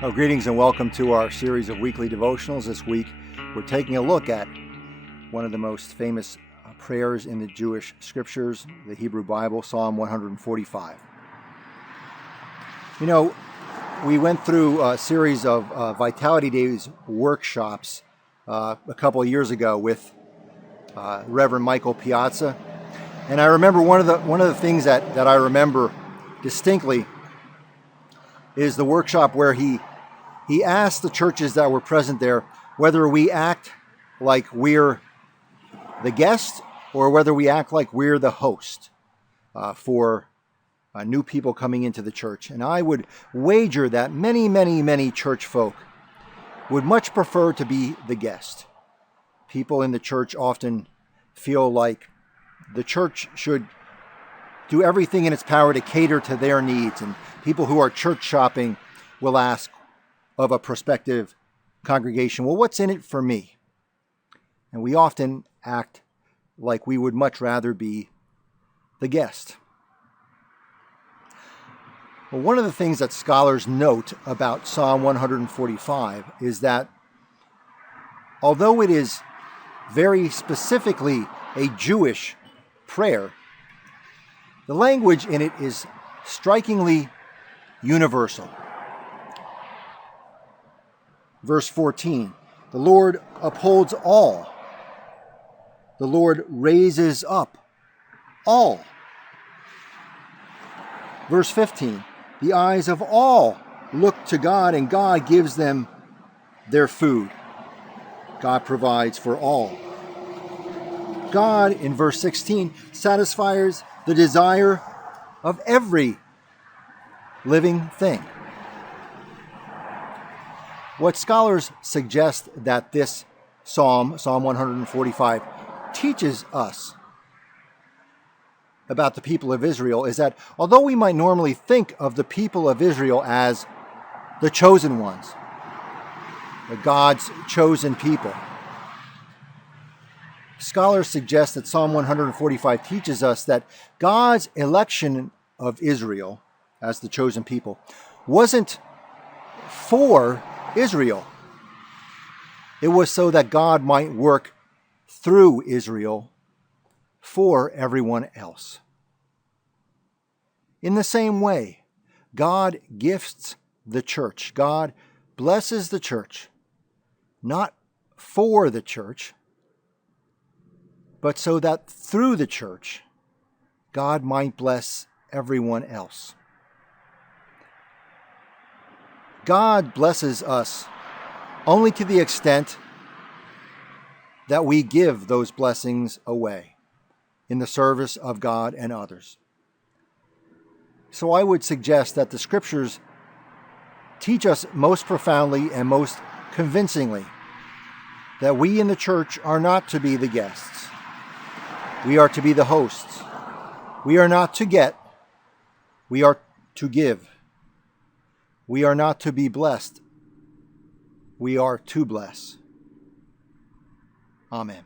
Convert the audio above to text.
Oh, greetings and welcome to our series of weekly devotionals. This week we're taking a look at one of the most famous prayers in the Jewish scriptures, the Hebrew Bible, Psalm 145. You know, we went through a series of Vitality Days workshops a couple of years ago with Reverend Michael Piazza, and I remember one of the things that I remember distinctly is the workshop where he asked the churches that were present there whether we act like we're the guest or whether we act like we're the host for new people coming into the church. And I would wager that many church folk would much prefer to be the guest. People in the church often feel like the church should do everything in its power to cater to their needs, and people who are church shopping will ask of a prospective congregation, well, what's in it for me? And we often act like we would much rather be the guest. Well, one of the things that scholars note about Psalm 145 is that although it is very specifically a Jewish prayer, the language in it is strikingly universal. Verse 14, the Lord upholds all. The Lord raises up all. Verse 15, the eyes of all look to God, and God gives them their food. God provides for all. God, in verse 16, satisfies the desire of every living thing. What scholars suggest that this Psalm 145, teaches us about the people of Israel is that although we might normally think of the people of Israel as the chosen ones, God's chosen people, scholars suggest that Psalm 145 teaches us that God's election of Israel as the chosen people wasn't for Israel. It was so that God might work through Israel for everyone else. In the same way, God gifts the church. God blesses the church, not for the church, but so that through the church, God might bless everyone else. God blesses us only to the extent that we give those blessings away in the service of God and others. So I would suggest that the scriptures teach us most profoundly and most convincingly that we in the church are not to be the guests. We are to be the hosts. We are not to get. We are to give. We are not to be blessed. We are to bless. Amen.